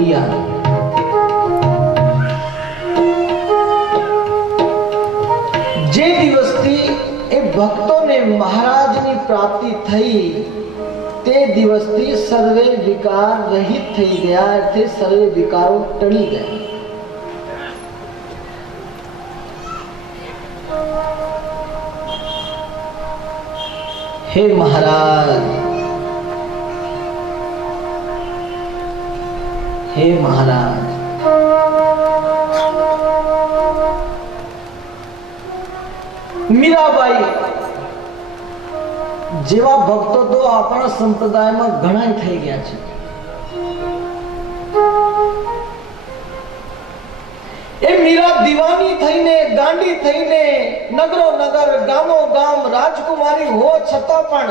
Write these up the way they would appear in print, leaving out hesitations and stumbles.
કલ્યાણ। જે દિવસથી એ ભક્તોને મહારાજની પ્રાપ્તિ થઈ તે દિવસથી સર્વે વિકાર રહિત થઈ ગયા, એટલે સર્વે વિકારો ટળી ગયા। हे महाराज, हे महाराज, મીરાબાઈ જેવા ભક્તો તો આપણા સંપ્રદાયમાં ઘણા થઈ ગયા છે। એ મીરા દીવાની થઈને, ગાંડી થઈને, નગરો નગર, ગામો ગામ રાજકુમારી હો છતાં પણ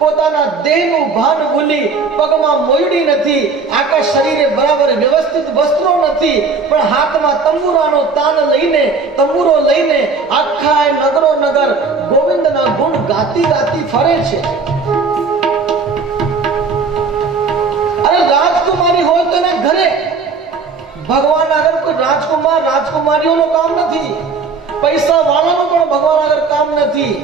પોતાના દેહનું ભાન ભૂલી, પગમાં મોયડી નથી, આખા શરીરે બરાબર વ્યવસ્થિત વસ્ત્રો નથી, પણ હાથમાં તંબુરાનો તાન લઈને, તંબુરો લઈને આખા નગરો નગર ગોવિંદના ગુણ ગાતી ગાતી ફરે છે। અરે રાજકુમારી હોય તો એના ઘરે ભગવાન આગળ કોઈ રાજકુમાર રાજકુમારીઓનું કામ નથી, પૈસા વાળાનું પણ ભગવાન આગળ કામ નથી।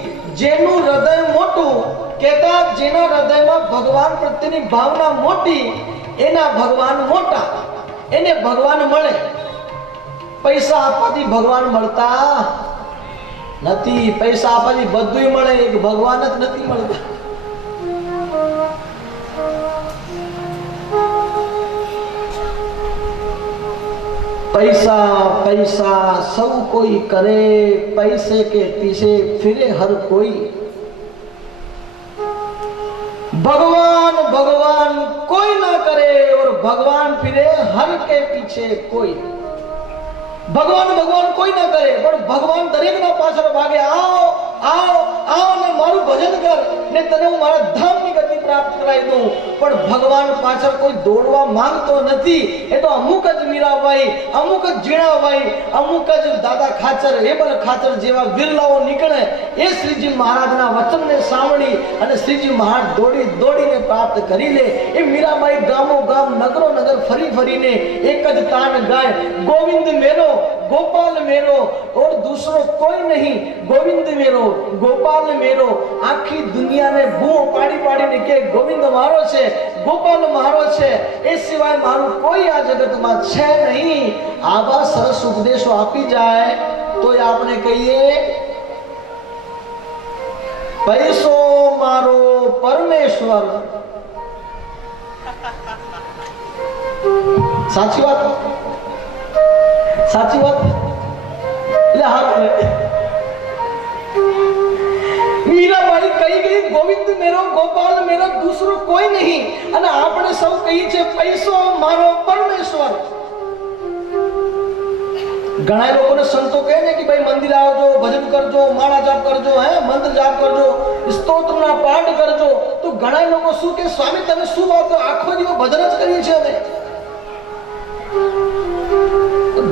જેનું હૃદય મોટું, કહેતા જેના હૃદયમાં ભગવાન પ્રત્યેની ભાવના મોટી, એના ભગવાન મોટા, એને ભગવાન મળે। પૈસા આપવાથી ભગવાન મળતા નથી, પૈસા આપવાથી બધું મળે, એક ભગવાન જ નથી મળતા। पैसा पैसा सब कोई करे, पैसे के पीछे फिरे हर कोई। भगवान भगवान कोई ना करे और भगवान फिरे हर के पीछे कोई। भगवान भगवान कोई ना करे પણ ભગવાન દરેકના પાછળ ભાગે। આવો આવો આવો ને મારું ભજન કર ને તને હું મારા ધામની ગતિ પ્રાપ્ત કરાવી દઉં, પણ ભગવાન પાછળ કોઈ દોડવા માંગતો નથી। એ તો અમુક જ મીરાબાઈ, અમુક જ જીણાબાઈ, અમુક જ દાદા ખાચર, એબલ ખાચર જેવા વિરલાઓ નીકળે એ શ્રીજી મહારાજના વચનને સાંભળી અને શ્રીજી મહારાજ દોડી દોડીને પ્રાપ્ત કરી લે। એ મીરાબાઈ ગામો ગામ, નગરો નગર ફરી ફરીને એક જ તાન ગાય, ગોવિંદ મેરો गोपाल मेरो और दूसरो कोई नहीं, गोविंद मेरो गोपाल मेरो। आखी दुनिया ने बूमो पाड़ी पाड़ी ने के गोविंद मारो छे, गोपाल मारो छे, ए सिवाय मारू कोई आ जगत में छे नहीं। आवा सरस उपदेशो आपी जाए तो आपने कहिए पैसो मारो परमेश्वर। साची बात, साची बात। मीराबाई कही गई गोविंद मेरो गोपाल मेरो दूसरो कोई नहीं, અને આપણે સૌ કહી છે પૈસો મારો પરમેશ્વર। ઘણા લોકોને સંતો કહે ને કે ભાઈ મંદિર આવજો, ભજન કરજો, માળા જાપ કરજો, હે મંત્ર જાપ કરજો, સ્તોત્રના પાઠ કરજો, તો ઘણા લોકો શું કે સ્વામી તમે શું વાત, આખો દિવસ ભજન જ કરીએ છીએ અમે।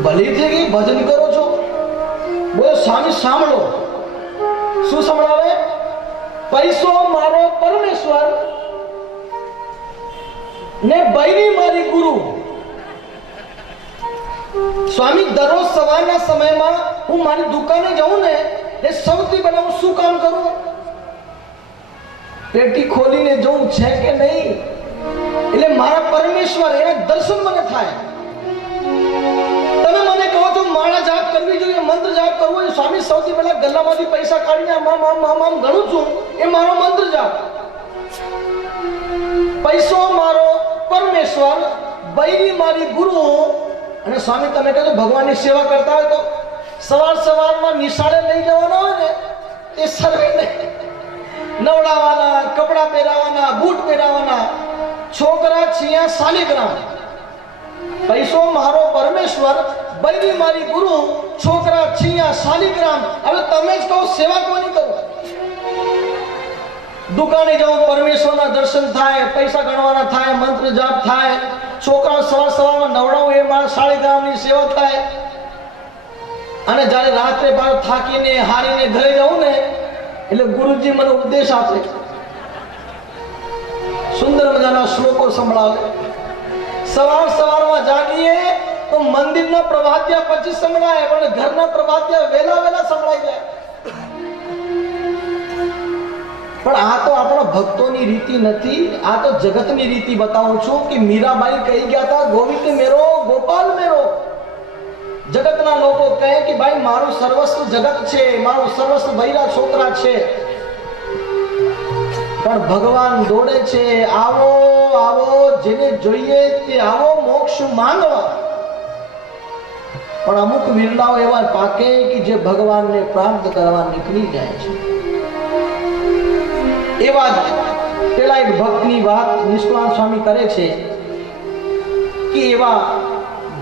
ભલી જગ્યાએ ભજન કરો છો, બોલો સ્વામી સાંભળો શું સંભળાવે? પૈસો મારો પરમેશ્વર ને બૈરી મારી ગુરુ। સ્વામી દરરોજ સવારના સમયમાં હું મારી દુકાને જાઉં ને એ સૌથી પહેલા હું શું કામ કરું? પેટી ખોલીને જોઉં છે કે નહીં, એટલે મારા પરમેશ્વર એના દર્શન મને થાય। તમે મને કહો છો માળા જાપ કરવી જોઈએ, મંત્ર જાપ કરવો જોઈએ, સ્વામી સૌથી પહેલા ગલ્લામાંથી પૈસા કાઢીને આમ ગણું છું, એ મારો મંત્ર જાપ। પૈસો મારો પરમેશ્વર, બૈરી મારી ગુરુ। અને સ્વામી તમે કહો ભગવાનની સેવા કરતા હોય તો સવાર સવારમાં નિશાળે લઈ જવાના હોય ને એ સર્વેને નવડાવવાના, કપડા પહેરાવાના, બૂટ પહેરાવાના, છોકરા छिया शालिग्राम। पैसो मारो परमेश्वर, बैरी मारी गुरु, छोकरा छिया शालिग्राम। હવે તમે જ કહો સેવા કોની કરો? દુકાને જાઓ, પરમેશ્વરના દર્શન થાય, પૈસા ગણવાના થાય, મંત્ર જાપ થાય, છોકરા સવાર સવારમાં નવડાવું એ મારા શાલિગ્રામની સેવા થાય। અને જ્યારે રાત્રે બાર થાકીને હારીને ઘરે જાઉં ને એટલે ગુરુજી મને ઉપદેશ આપે, સુંદર મજાના શ્લોકો સંભળાવે। સવારમાં જાગીએ તો મંદિરના પ્રભાત્યા પછી સંભળાય, પણ ઘરના પ્રભાત્યા વેલા સંભળાઈ જાય. પણ આ તો આપણા ભક્તોની રીતિ નથી, આ તો જગતની રીતિ બતાવું છું કે મીરાબાઈ કહી ગયા હતા, ગોવિંદ મેરો ગોપાલ મેરો. જગતના લોકો કહે કે ભાઈ મારું સર્વસ્વ જગત છે, મારું સર્વસ્વ બૈરા છોકરા છે. પણ ભગવાન દોડે છે, આવો આવો જેને જોઈએ તે આવો મોક્ષ માંગવા. પણ અમુક વિરલાઓ એવા પાકે કે જે ભગવાનને પ્રાપ્ત કરવા નીકળી જાય છે. એવા જ પેલા એક ભક્તની વાત નિષ્કાળ સ્વામી કરે છે કે એવા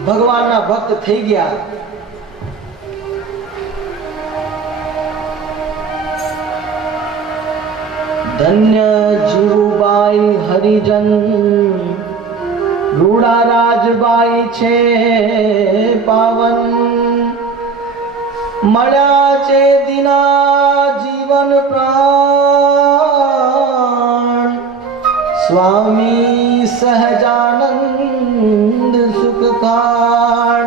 ભગવાનના ભક્ત થઈ ગયા. ધન્ય જીવુબાઈ હરિજન રૂડા રાજબાઈ છે પાવન, મળ્યા છે દિના જીવન પ્રાણ, સ્વામી સહજાનંદ સુખ ખાણ.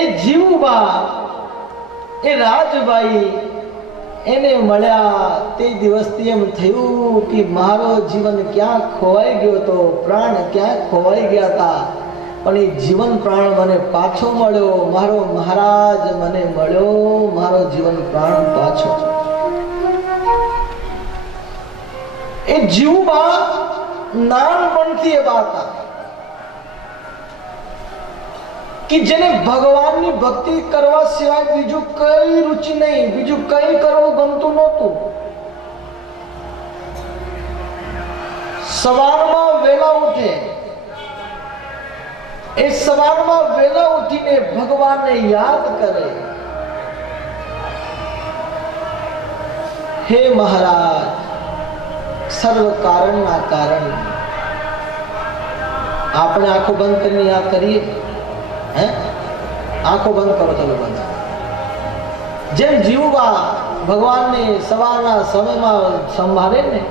એ જીવુબા એ રાજબાઈ એને મળ્યા તે દિવસથી એમ થયું કે મારો જીવન ક્યાં ખોવાઈ ગયો હતો, પ્રાણ ક્યાં ખોવાઈ ગયા હતા, પણ એ જીવન પ્રાણ મને પાછો મળ્યો, મારો મહારાજ મને મળ્યો, મારો જીવન પ્રાણ પાછો. એ જીવુબા નાનપણથી એ બા હતા કે જેને ભગવાનની ભક્તિ કરવા સિવાય બીજું કઈ રુચિ નહીં, બીજું કઈ કરવું ગમતું નહોતું. સવારમાં વેલા ઉઠે, એ સવારમાં વેલા ઉઠીને ભગવાનને યાદ કરે, હે મહારાજ સર્વ કારણના કારણ. આપણે આંખો બંધ કરીને યાદ કરીએ, આંખો બંધ કરો, ચલો બંધ. જેમ જીવુબા ભગવાનને સવારના સમયમાં સંભાળે ને,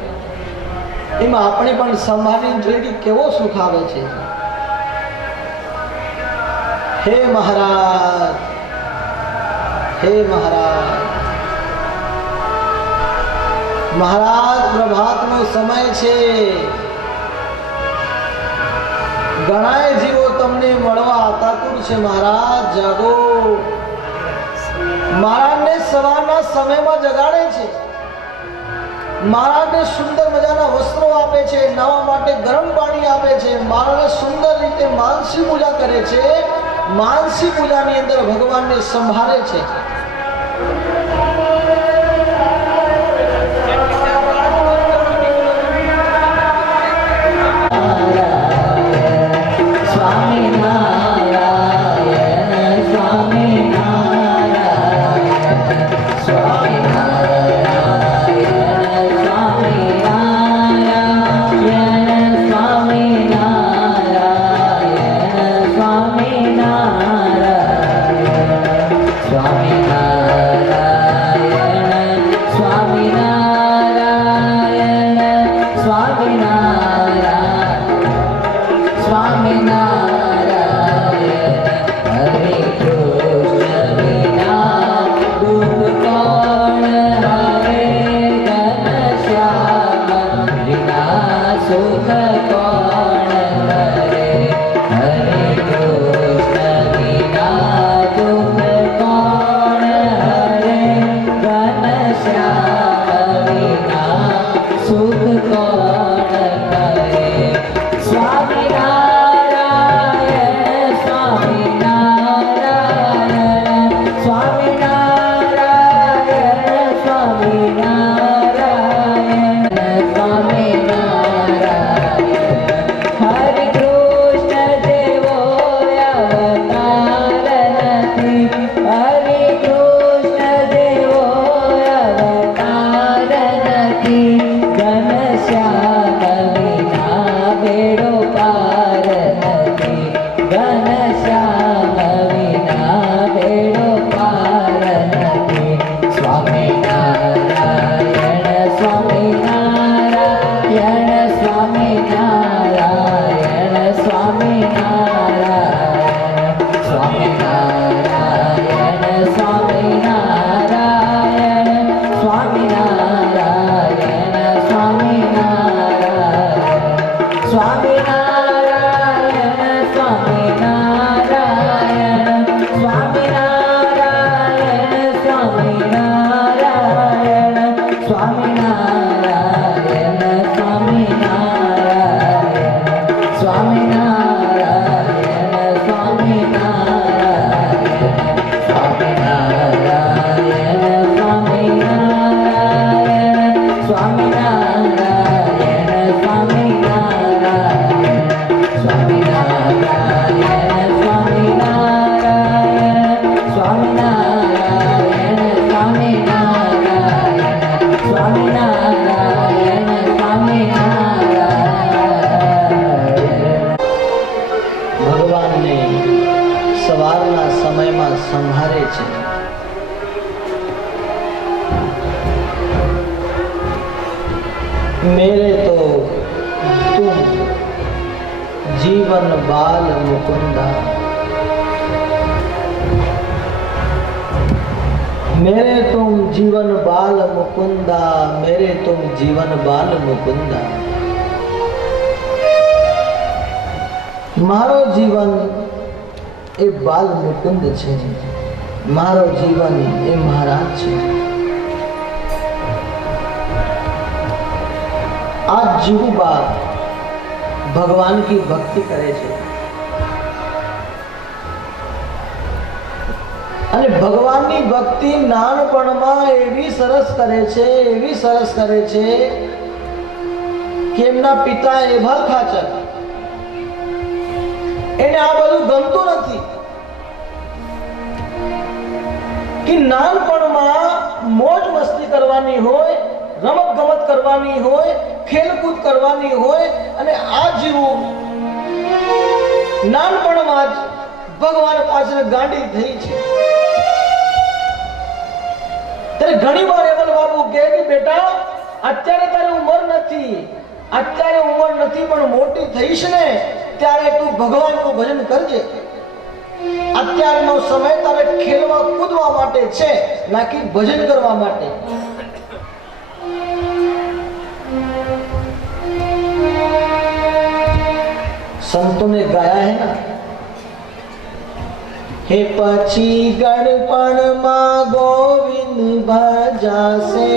એમાં આપણે પણ સંભાળીને જોઈએ કે કેવો સુખ આવે છે. હે મહારાજ, હે મહારાજ, મહારાજ પ્રભાતનો સમય છે, ઘણાય જીવો તમને મળવા આતુર છે, મહારાજ જાગો. મહારાજને સવારના સમયમાં જગાડે છે, મહારાજને સુંદર મજાના વસ્ત્રો આપે છે, નાવા માટે ગરમ પાણી આપે છે, મહારાજને સુંદર રીતે માનસી પૂજા કરે છે, માનસી પૂજાની અંદર ભગવાનને સંભાળે છે. સ્વામિનારાયણ ભગવાનને સવારના સમયમાં સંહારે છે. मेरे तो तुम जीवन बाल मुकुंदा, मेरे तुम जीवन बाल मुकुंदा, मेरे तुम जीवन बाल मुकुंदा. मारो जीवन ए बाल मुकुंद छे, मारो जीवन ए महाराज छे. आज જીવુબા ભગવાન की ભક્તિ કરે છે અને ભગવાનની ભક્તિ નાનપણમાં એવી સરસ કરે છે કે એમના પિતા એવા ખાચર, એને આ બધું ગમતું નથી કે નાનપણમાં મોજ મસ્તી કરવાની હોય, રમત ગમત કરવાની હોય, ખેલકૂદ કરવાની હોય અને આ જીવું નાનપણમાં જ ભગવાન પાછળ ગાંડી થઈ છે. ત્યારે ઘણી વાર એમલ બાપુ કહે કે બેટા અત્યારે તારી ઉંમર નથી પણ મોટી થઈશ ને ત્યારે તું ભગવાનનું ભજન કરજે. અત્યારનો સમય તારે ખેલવા કૂદવા માટે છે, ના કે ભજન કરવા માટે. संतों ने गाया है ना, हे पछी गणपण मा गोविंद भजासे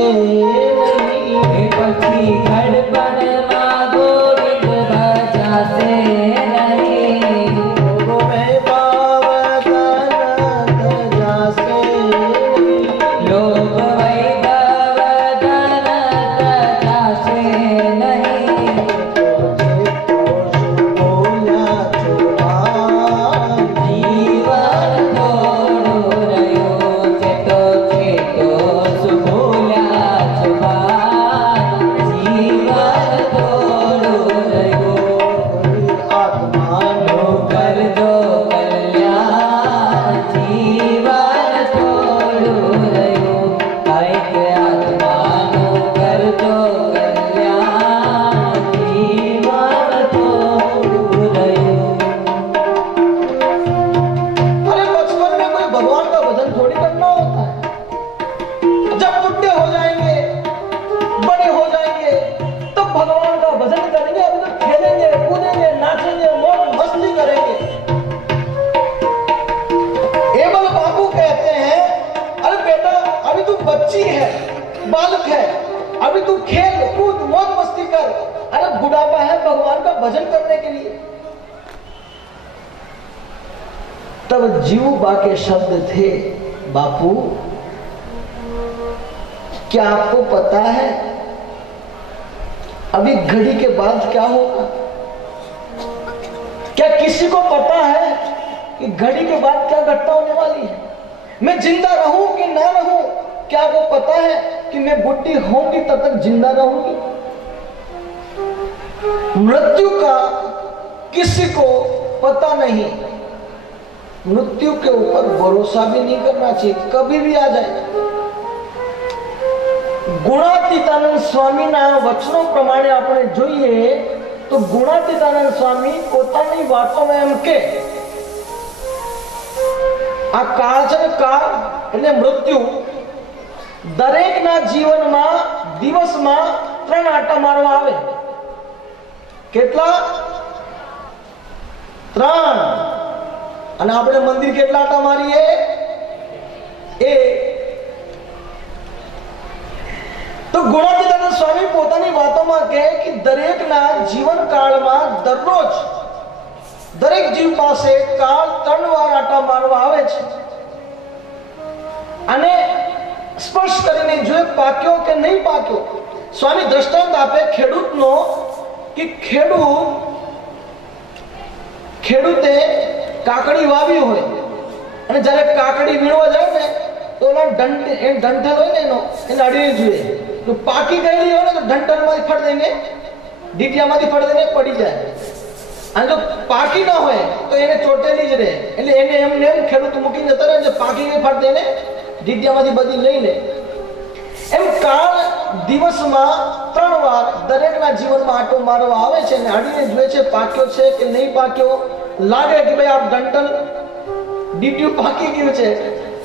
नहीं, हे पछी गणपण मा गोविंद भजासे नहीं, लोगों में पावतन जासे नहीं, लोग वैभव धन जासे नहीं. बालक है, अभी तू खेल कूद मौज मस्ती कर. अरे बुढ़ापा है भगवान का भजन करने के लिए. तब जीवबा के शब्द थे, बापू क्या आपको पता है अभी घड़ी के बाद क्या होगा? क्या किसी को पता है कि घड़ी के बाद क्या घटना होने वाली है? मैं जिंदा रहूं कि ना रहूं, क्या आपको पता है कि मैं बुढ़ी होंगी तब तक जिंदा रहूंगी? मृत्यु का किसी को पता नहीं. मृत्यु के ऊपर भरोसा भी नहीं करना चाहिए, कभी भी आ जाए. गुणातीतानंद स्वामी ना वचनों प्रमाणे આપણે જોઈએ તો ગુણાતીતાનંદ સ્વામી પોતાની વાતોમાં એમ કે આ કાળ છે ને, કાળ એટલે મૃત્યુ દરેકના જીવનમાં દિવસમાં 3 આંટા મારવા આવે. કેટલા? 3. અને આપણે મંદિર કેટલા આંટા મારીએ? 1. તો ગુણાતીતાનંદ સ્વામી પોતાની વાતોમાં કહે કે દરેકના જીવનકાળમાં દરરોજ દરેક જીવ પાસે કાળ 3 વાર આંટા મારવા આવે છે અને સ્પર્શ કરીને જોઈ પાક્યો કે નહીં પાક્યો. સ્વામી દ્રષ્ટાંત આપે ખેડૂતનો કે ખેડૂતે કાકડી વાવી હોય અને જ્યારે કાકડી વીણવા જાય ને તો ઓલા ડંઠલ હોય ને એને અડીને જોઈએ. તો પાકી ગયેલી હોય ને તો ડંઠલમાંથી ફળ દઈને ડીટિયામાંથી ફળ દઈને પડી જાય. અને જો પાકી ના હોય તો એને ચોટેલી જ રહે, એટલે એને એમને એમ ખેડૂત મૂકીને જતા રહે, જે પાકી ગઈ ફાટ એને ઢીડિયામાંથી બધી લઈ લે. એમ કાળ દિવસમાં 3 વાર દરેકના જીવનમાં આટો મારવા આવે છે અને હડીને જોવે છે પાક્યો છે કે નહીં પાક્યો. લાગે કે ભાઈ આ ડંટલ ડીટ્યું પાકી ગયું છે,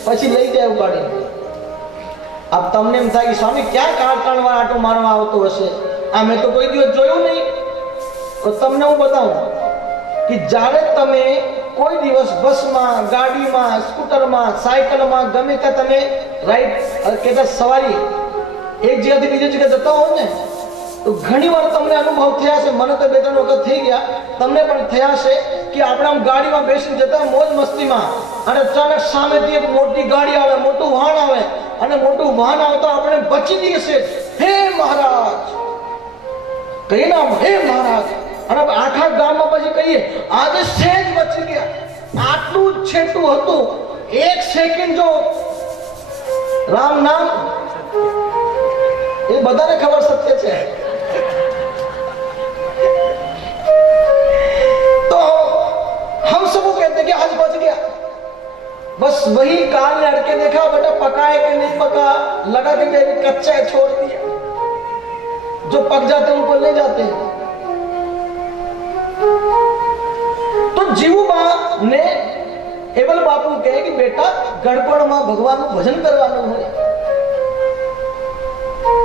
પછી લઈ જાય ઉપાડીને. આપ તમને એમ થાય કે સ્વામી ક્યાં કાળ વાર આટો મારવા આવતો હશે, આ મેં તો કોઈ દિવસ જોયું નહીં. તો તમને હું બતાવું કે જ્યારે તમે કોઈ દિવસ બસમાં, ગાડીમાં, સ્કૂટરમાં, સાયકલમાં, ગમે ત્યાં તમે રાઈડ કે સવારી એક જગ્યાથી બીજી જગ્યાએ જતા હો ને, તો ઘણી વાર તમને અનુભવ થયા છે, મને તો 2-3 વખત થઈ ગયા, તમને પણ થયા છે કે આપણે આમ ગાડીમાં બેસીને જતા મોજ મસ્તીમાં અને અચાનક સામેથી એક મોટી ગાડી આવે, મોટું વાહન આવે અને મોટું વાહન આવતા આપણે બચી જઈએ છે, હે મહારાજ કહીએ નામ, હે મહારાજ, અને આખા ગામમાં પછી કહીએ આજે સહેજ બચી ગયા. આટલું જ છેટું હતું, 1 સેકન્ડ જો રામ નામ, એ બધાને ખબર સત્ય છે. तो हम सबको कहते कि आज बच गया, बस वही काल ने अड़के देखा, बेटा पका है कि नहीं पका, लगा कि मैं कच्चा है छोड़ दिया, जो पक जाते हैं उनको ले जाते हैं. तो जीवुबा ने एवल बापू कहे कि बेटा गड़बड़ में भगवान નું ભજન કરવાનું હોય.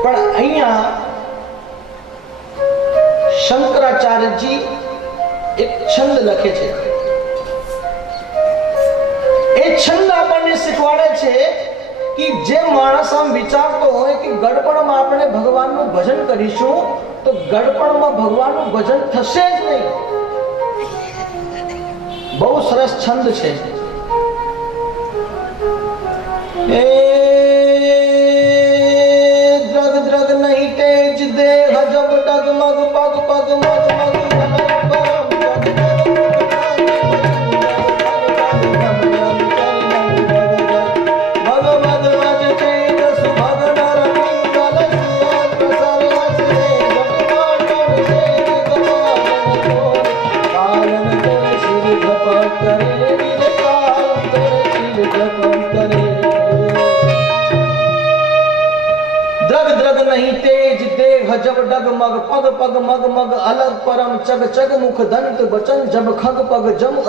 પણ અહીંયા શંકરાચાર્યજી એક છંદ લખે છે. એ છંદ આપણને શીખવાડે છે કે જે માણસ આમ વિચારતો હોય કે ગડપણમાં આપણે ભગવાનનું ભજન કરીશું તો ગડપણમાં ભગવાનનું ભજન થશે જ નહીં. બહુ સરસ છંદ છે. એ દ્રગ દ્રગ નહીં તેજ દેહ જબ ડગમગ પગ પગ મગ મગ जब डगमग पग पग मग मग अलग परम चग चग मुख दंत बचन जब खग पग जम